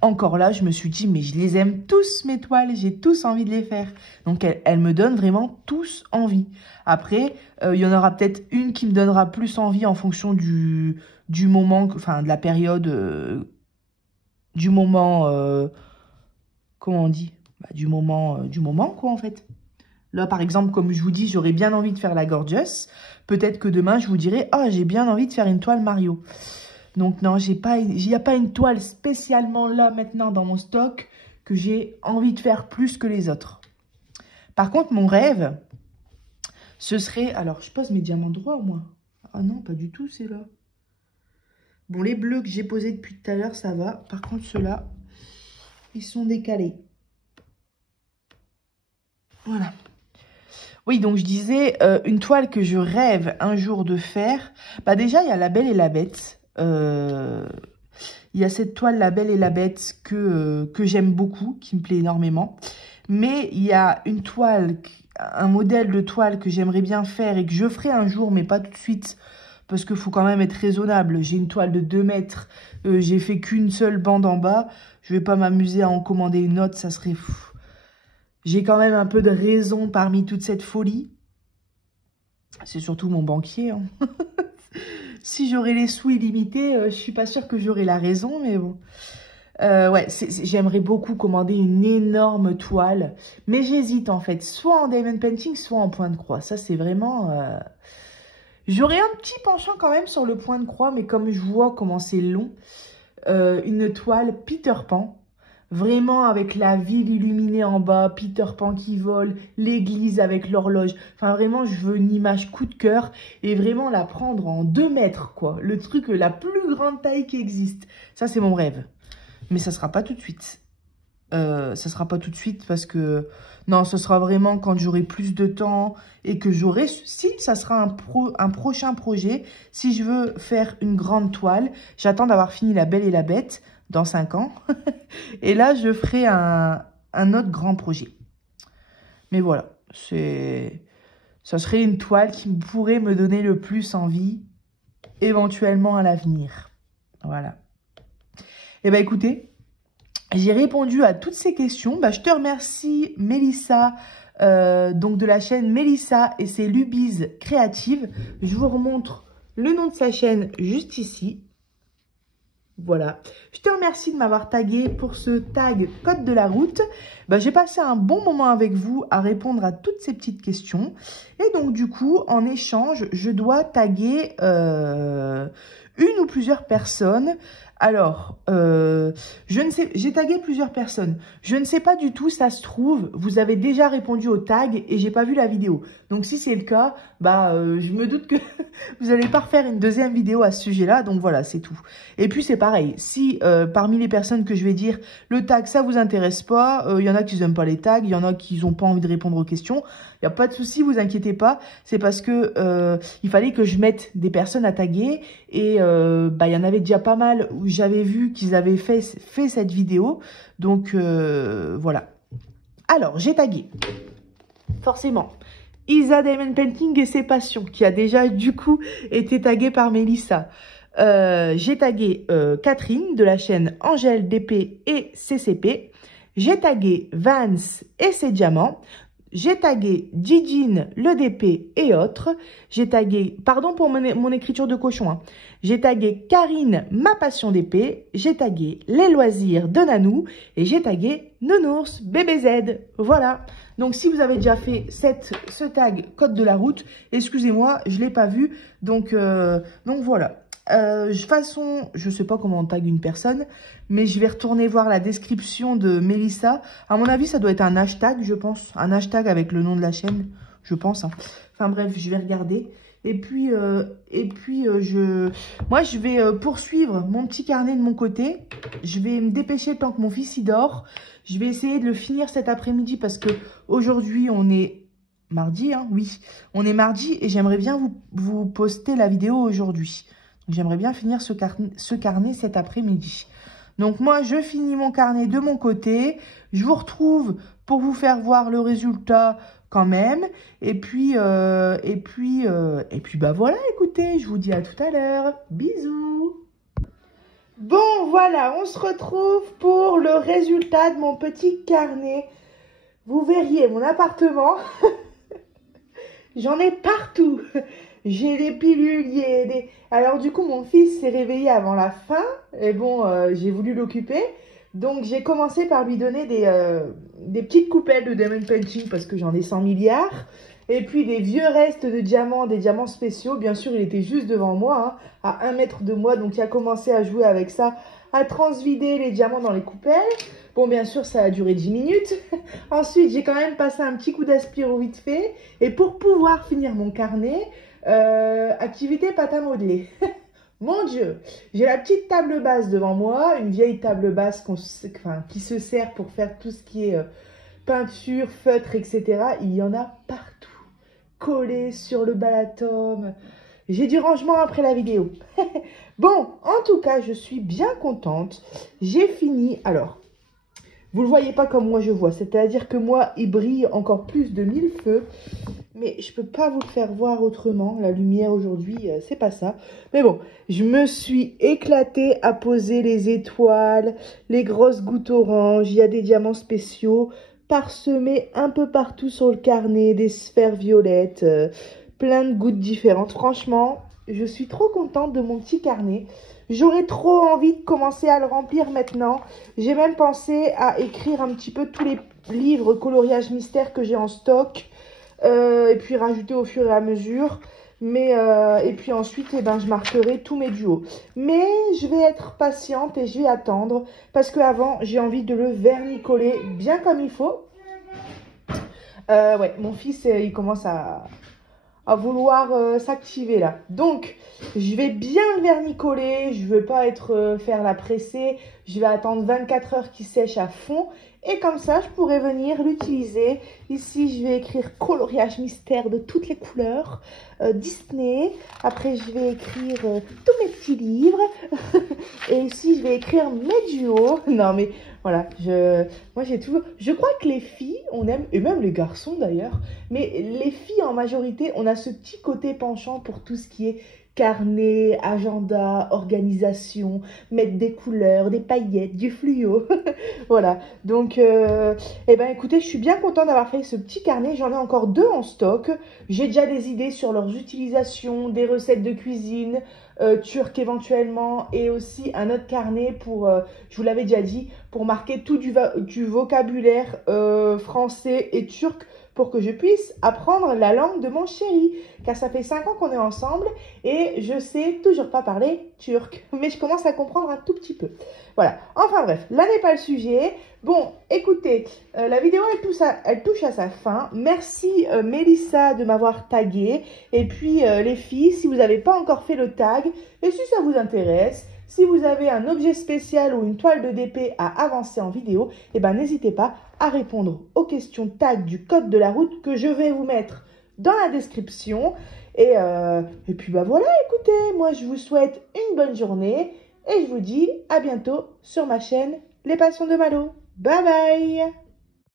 Encore là, je me suis dit, mais je les aime tous, mes toiles, j'ai tous envie de les faire. Donc, elles me donnent vraiment tous envie. Après, il y en aura peut-être une qui me donnera plus envie en fonction du moment, enfin, de la période, du moment, comment on dit? Du moment, quoi, en fait. Là, par exemple, comme je vous dis, j'aurais bien envie de faire la Gorgeous. Peut-être que demain, je vous dirai, oh, j'ai bien envie de faire une toile Mario. Donc non, il n'y a pas une toile spécialement là maintenant dans mon stock que j'ai envie de faire plus que les autres. Par contre, mon rêve, ce serait... Alors, je pose mes diamants droits, moi. Ah non, pas du tout, c'est là. Bon, les bleus que j'ai posés depuis tout à l'heure, ça va. Par contre, ceux-là, ils sont décalés. Voilà. Oui, donc je disais, une toile que je rêve un jour de faire. Bah déjà, il y a La Belle et la Bête. Il y a cette toile La Belle et la Bête que j'aime beaucoup, qui me plaît énormément. Mais il y a une toile, un modèle de toile que j'aimerais bien faire et que je ferai un jour, mais pas tout de suite, parce qu'il faut quand même être raisonnable. J'ai une toile de 2 mètres, j'ai fait qu'une seule bande en bas. Je vais pas m'amuser à en commander une autre, ça serait fou. J'ai quand même un peu de raison parmi toute cette folie. C'est surtout mon banquier. Hein. Si j'aurais les sous illimités, je suis pas sûre que j'aurais la raison, mais bon. Ouais, j'aimerais beaucoup commander une énorme toile. Mais j'hésite en fait, soit en diamond painting, soit en point de croix. Ça, c'est vraiment... J'aurais un petit penchant quand même sur le point de croix, mais comme je vois comment c'est long, une toile Peter Pan. Vraiment avec la ville illuminée en bas, Peter Pan qui vole, l'église avec l'horloge. Enfin vraiment, je veux une image coup de cœur et vraiment la prendre en 2 mètres, quoi. Le truc, la plus grande taille qui existe. Ça, c'est mon rêve. Mais ça sera pas tout de suite. Ça sera pas tout de suite parce que... Non, ce sera vraiment quand j'aurai plus de temps et que j'aurai... Si, ça sera un prochain projet. Si je veux faire une grande toile, j'attends d'avoir fini La Belle et la Bête dans 5 ans. Et là, je ferai un autre grand projet. Mais voilà, ça serait une toile qui pourrait me donner le plus envie, éventuellement à l'avenir. Voilà. Et bien, écoutez, j'ai répondu à toutes ces questions. Bah, je te remercie, Mélissa, donc de la chaîne Mélissa et ses Lubies créatives. Je vous remontre le nom de sa chaîne juste ici. Voilà, je te remercie de m'avoir tagué pour ce tag code de la route. Bah, j'ai passé un bon moment avec vous à répondre à toutes ces petites questions. Et donc du coup, en échange, je dois taguer une ou plusieurs personnes. Alors, je ne sais, j'ai tagué plusieurs personnes. Je ne sais pas du tout, ça se trouve, vous avez déjà répondu au tag et j'ai pas vu la vidéo. Donc si c'est le cas, bah je me doute que vous n'allez pas refaire une deuxième vidéo à ce sujet-là. Donc voilà, c'est tout. Et puis c'est pareil, si parmi les personnes que je vais dire, le tag ça vous intéresse pas, il y en a qui n'aiment pas les tags, il y en a qui n'ont pas envie de répondre aux questions, il n'y a pas de souci, vous inquiétez pas. C'est parce que il fallait que je mette des personnes à taguer et bah il y en avait déjà pas mal où j'avais vu qu'ils avaient fait cette vidéo. Donc voilà. Alors j'ai tagué forcément Isa Diamond Painting et ses passions, qui a déjà du coup été taguée par Mélissa. J'ai tagué Catherine de la chaîne Angèle DP et CCP. J'ai tagué Vance et ses diamants. J'ai tagué Didine, le DP et autres. J'ai tagué, pardon pour mon écriture de cochon, hein. J'ai tagué Karine, ma passion d'épée. J'ai tagué les loisirs de Nanou. Et j'ai tagué Nounours BBZ. Voilà. Donc, si vous avez déjà fait ce tag code de la route, excusez-moi, je ne l'ai pas vu. Donc voilà. De toute façon, je ne sais pas comment on tag une personne, mais je vais retourner voir la description de Mélissa. À mon avis, ça doit être un hashtag, je pense. Un hashtag avec le nom de la chaîne, je pense. Hein. Enfin bref, je vais regarder. Et puis, moi, je vais poursuivre mon petit carnet de mon côté. Je vais me dépêcher le temps que mon fils y dort. Je vais essayer de le finir cet après-midi parce que aujourd'hui, on est mardi, hein, oui. On est mardi et j'aimerais bien vous poster la vidéo aujourd'hui. J'aimerais bien finir ce carnet cet après-midi. Donc moi, je finis mon carnet de mon côté. Je vous retrouve pour vous faire voir le résultat quand même. Et puis bah voilà, écoutez, je vous dis à tout à l'heure. Bisous. Bon, voilà, on se retrouve pour le résultat de mon petit carnet. Vous verriez mon appartement. J'en ai partout. J'ai des pilules, Alors du coup, mon fils s'est réveillé avant la fin. Et bon, j'ai voulu l'occuper. Donc, j'ai commencé par lui donner des petites coupelles de Diamond Painting parce que j'en ai 100 milliards. Et puis des vieux restes de diamants, des diamants spéciaux. Bien sûr, il était juste devant moi, hein, à 1 mètre de moi. Donc il a commencé à jouer avec ça, à transvider les diamants dans les coupelles. Bon, bien sûr, ça a duré 10 minutes. Ensuite, j'ai quand même passé un petit coup d'aspiro vite fait. Et pour pouvoir finir mon carnet, activité pâte à modeler. Mon Dieu, j'ai la petite table basse devant moi, une vieille table basse qui se sert pour faire tout ce qui est peinture, feutre, etc. Il y en a partout, collé sur le balatum. J'ai du rangement après la vidéo. Bon, en tout cas, je suis bien contente. J'ai fini. Alors, vous ne le voyez pas comme moi je vois, c'est-à-dire que moi, il brille encore plus de 1000 feux. Mais je peux pas vous le faire voir autrement. La lumière aujourd'hui, c'est pas ça. Mais bon, je me suis éclatée à poser les étoiles, les grosses gouttes oranges. Il y a des diamants spéciaux parsemés un peu partout sur le carnet, des sphères violettes, plein de gouttes différentes. Franchement, je suis trop contente de mon petit carnet. J'aurais trop envie de commencer à le remplir maintenant. J'ai même pensé à écrire un petit peu tous les livres coloriage mystère que j'ai en stock. Et puis rajouter au fur et à mesure. Et puis ensuite, eh ben, je marquerai tous mes duos. Mais je vais être patiente et je vais attendre. Parce qu'avant, j'ai envie de le vernicoler bien comme il faut. Ouais, mon fils, il commence à vouloir s'activer là. Donc, je vais bien le vernicoler. Je ne vais pas faire la pressée. Je vais attendre 24 heures qu'il sèche à fond. Et comme ça, je pourrais venir l'utiliser. Ici, je vais écrire coloriage mystère de toutes les couleurs. Disney. Après, je vais écrire tous mes petits livres. Et ici, je vais écrire mes duos. Non, mais voilà. Moi, j'ai toujours... Je crois que les filles, on aime... Et même les garçons d'ailleurs. Mais les filles, en majorité, on a ce petit côté penchant pour tout ce qui est carnet, agenda, organisation, mettre des couleurs, des paillettes, du fluo. Voilà. Donc, eh ben, écoutez, je suis bien contente d'avoir fait ce petit carnet. J'en ai encore 2 en stock. J'ai déjà des idées sur leurs utilisations, des recettes de cuisine, turques éventuellement, et aussi un autre carnet pour, je vous l'avais déjà dit, pour marquer tout du vocabulaire français et turc pour que je puisse apprendre la langue de mon chéri. Car ça fait 5 ans qu'on est ensemble et je sais toujours pas parler turc. Mais je commence à comprendre un tout petit peu. Voilà. Enfin bref, là n'est pas le sujet. Bon, écoutez, la vidéo elle touche à sa fin. Merci Mélissa de m'avoir tagué. Et puis les filles, si vous n'avez pas encore fait le tag, et si ça vous intéresse, si vous avez un objet spécial ou une toile de DP à avancer en vidéo, eh ben, n'hésitez pas à répondre aux questions tag du code de la route que je vais vous mettre dans la description. Et puis bah voilà, écoutez, moi je vous souhaite une bonne journée et je vous dis à bientôt sur ma chaîne Les Passions de Malo. Bye bye!